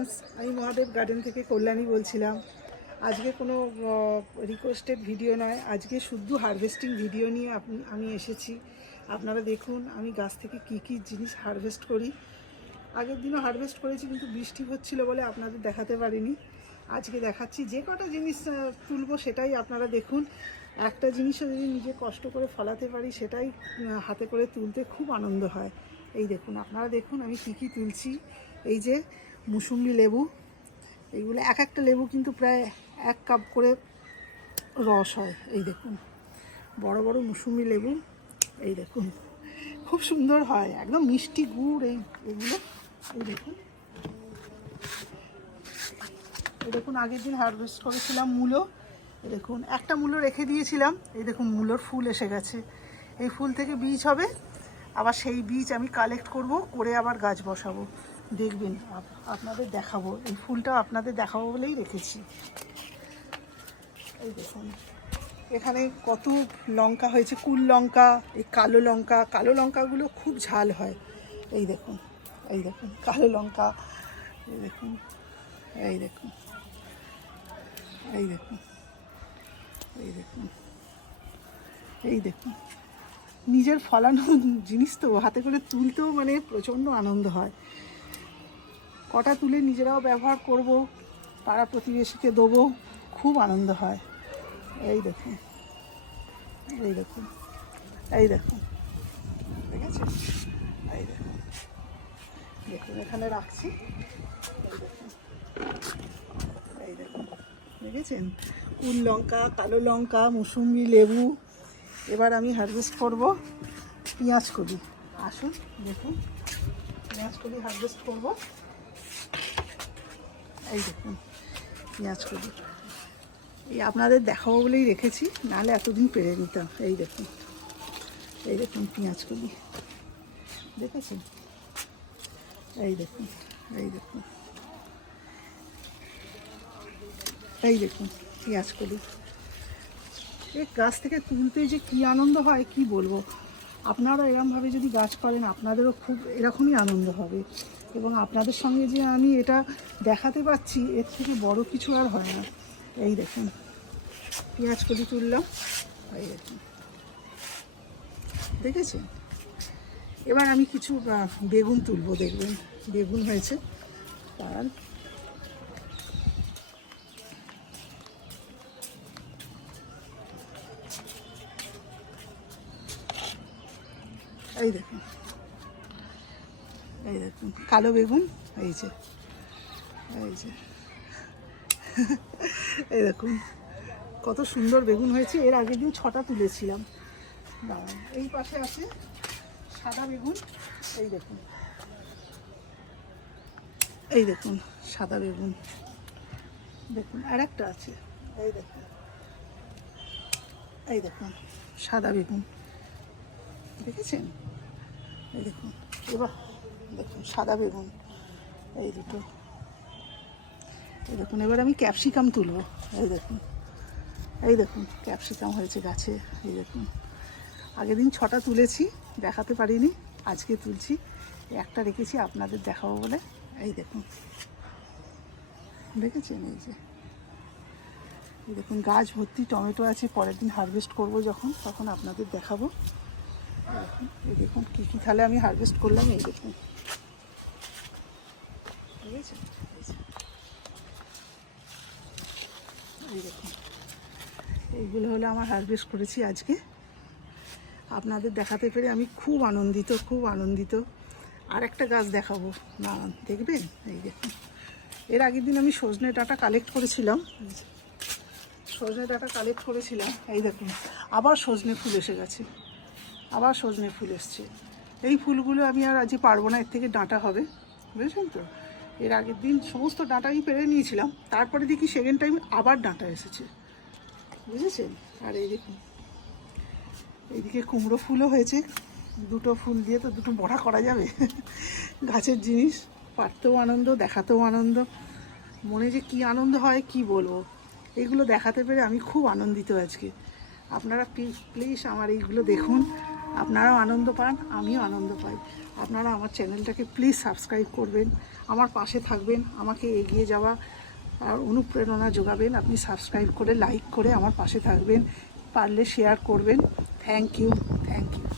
Friends, আমি Mahadev garden থেকে কল্যাণী বলছিলাম। আজকে কোনো রিকোয়েস্টেড ভিডিও নয়, আজকে শুদ্ধ হারভেস্টিং ভিডিও নিয়ে আমি এসেছি। আপনারা দেখুন আমি গাছ থেকে কি কি জিনিস হারভেস্ট করি। আগের দিনও হারভেস্ট করেছি, কিন্তু বৃষ্টি হচ্ছিল বলে আপনাদের দেখাতে পারিনি। আজকে দেখাচ্ছি, যে কটা জিনিস তুলবো সেটাই আপনারা দেখুন। একটা জিনিসও যদি নিজে কষ্ট করে ফলাতে পারি, সেটাই হাতে করে তুলতে খুব আনন্দ হয়। এই দেখুন, আপনারা দেখুন আমি কি কি তুলছি। এই যে মুসুম্বি লেবু, এইগুলো এক একটা লেবু কিন্তু প্রায় 1 কাপ করে রস হয়। এই দেখুন বড় বড় মুসুম্বি লেবু, এই দেখুন খুব সুন্দর হয়, একদম মিষ্টি গুড়। এগুলো এই দেখুন, এই দেখুন আগের দিন হারভেস্ট করেছিলাম মূলো। এই দেখুন একটা মূলো রেখে দিয়েছিলাম, এই দেখুন মূলোর ফুল এসে গেছে। এই ফুল থেকে বীজ হবে, আবার সেই বীজ আমি কালেক্ট করব, করে আবার গাছ বসাবো। দেখবেন, আপনাদের দেখাবো, এই ফুলটা আপনাদের দেখাবো বলেই রেখেছি। এই দেখুন এখানে কত লঙ্কা হয়েছে, কুল লঙ্কা, এই কালো লঙ্কাগুলো খুব ঝাল হয়। এই দেখুন, এই দেখুন কালো লঙ্কা, এই দেখুন, এই দেখুন, এই দেখুন, এই দেখুন, এই দেখুন। নিজের ফলানো জিনিস তো হাতে করে তুলতেও মানে প্রচণ্ড আনন্দ হয়। কটা তুলে নিজেরাও ব্যবহার করব, পাড়া প্রতিবেশীকে দেবো, খুব আনন্দ হয়। এই দেখুন, এই দেখুন, এই দেখুন, ঠিক আছে, এই দেখুন, দেখুন এখানে রাখছি। এই দেখুন, এই দেখুন, দেখেছেন কুল লঙ্কা, কালো লঙ্কা, মুসুম্বি লেবু। এবার আমি হারভেস্ট করব পেঁয়াজ কলি। আসুন দেখুন, পেঁয়াজ কলি হারভেস্ট করব। এই দেখুন পেঁয়াজ কলি, এই আপনাদের দেখাবো বলেই রেখেছি, নাহলে এতদিন পেরে নিতাম। এই দেখুন, এই দেখুন পেঁয়াজ কলি, দেখেছেন, এই দেখুন, এই দেখুন, এই দেখুন পেঁয়াজ কলি। এই গাছ থেকে তুলতে যে কী আনন্দ হয় কি বলবো। আপনারা এরকমভাবে যদি গাছ করেন, আপনাদেরও খুব এরকমই আনন্দ হবে। এবং আপনাদের সঙ্গে যে আমি এটা দেখাতে পাচ্ছি, এর থেকে বড় কিছু আর হয় না। এই দেখুন পেঁয়াজ কলি তুললাম, এই দেখুন, দেখেছেন। এবার আমি কিছু বেগুন তুলবো, দেখবেন বেগুন হয়েছে। আর এই দেখুন, এই দেখুন কালো বেগুন, এই যে, এই যে এই দেখুন কত সুন্দর বেগুন হয়েছে। এর আগের দিন 6টা তুলেছিলাম। দাঁড়ান, এই পাশে আছে সাদা বেগুন, এই দেখুন, এই দেখুন সাদা বেগুন, দেখুন আর একটা আছে, এই দেখুন, এই দেখুন সাদা বেগুন, দেখেছেন, এই দেখুন। এবার দেখুন সাদা বেগুন, এই দুটো, এই দেখুন। এবার আমি ক্যাপসিকাম তুলব। এই দেখুন, এই দেখুন ক্যাপসিকাম হয়েছে গাছে, এই দেখুন। আগের দিন 6টা তুলেছি, দেখাতে পারিনি, আজকে তুলছি। একটা রেখেছি আপনাদের দেখাবো বলে। এই দেখুন, দেখেছেন, এই যে, এই দেখুন গাছ ভর্তি টমেটো আছে। পরের দিন হারভেস্ট করব যখন, তখন আপনাদের দেখাবো। এই দেখুন কী কী তাহলে আমি হারভেস্ট করলাম। এই দেখুন, ঠিক আছে, এই দেখুন এইগুলো হলো আমার হারভেস্ট করেছি আজকে। আপনাদের দেখাতে পেরে আমি খুব আনন্দিত, খুব আনন্দিত। আর একটা গাছ দেখাবো, না দেখবেন, এই দেখুন। এর আগের দিন আমি সজনে ডাঁটা কালেক্ট করেছিলাম, সজনে ডাঁটা কালেক্ট করেছিলাম। এই দেখুন আবার সজনে ফুল এসে গেছে, আবার সজনে ফুল এসছে। এই ফুলগুলো আমি আর আজকে পারবো না, এর থেকে ডাঁটা হবে, বুঝেছেন তো। এর আগের দিন সমস্ত ডাঁটাই পেরে নিয়েছিলাম, তারপরে দেখি সেকেন্ড টাইম আবার ডাঁটা এসেছে, বুঝেছেন। আর এই দেখুন এইদিকে কুমড়ো ফুলও হয়েছে, দুটো ফুল দিয়ে তো দুটো বড়া করা যাবে। গাছের জিনিস পারতেও আনন্দ, দেখাতেও আনন্দ, মনে যে কি আনন্দ হয় কি বলবো। এইগুলো দেখাতে পেরে আমি খুব আনন্দিত আজকে। আপনারা প্লিজ আমার এইগুলো দেখুন, আপনারাও আনন্দ পান, আমিও আনন্দ পাই। আপনারা আমার চ্যানেলটাকে প্লিজ সাবস্ক্রাইব করবেন, আমার পাশে থাকবেন, আমাকে এগিয়ে যাওয়া আর অনুপ্রেরণা যোগাবেন। আপনি সাবস্ক্রাইব করে লাইক করে আমার পাশে থাকবেন, পারলে শেয়ার করবেন। Thank you, thank you.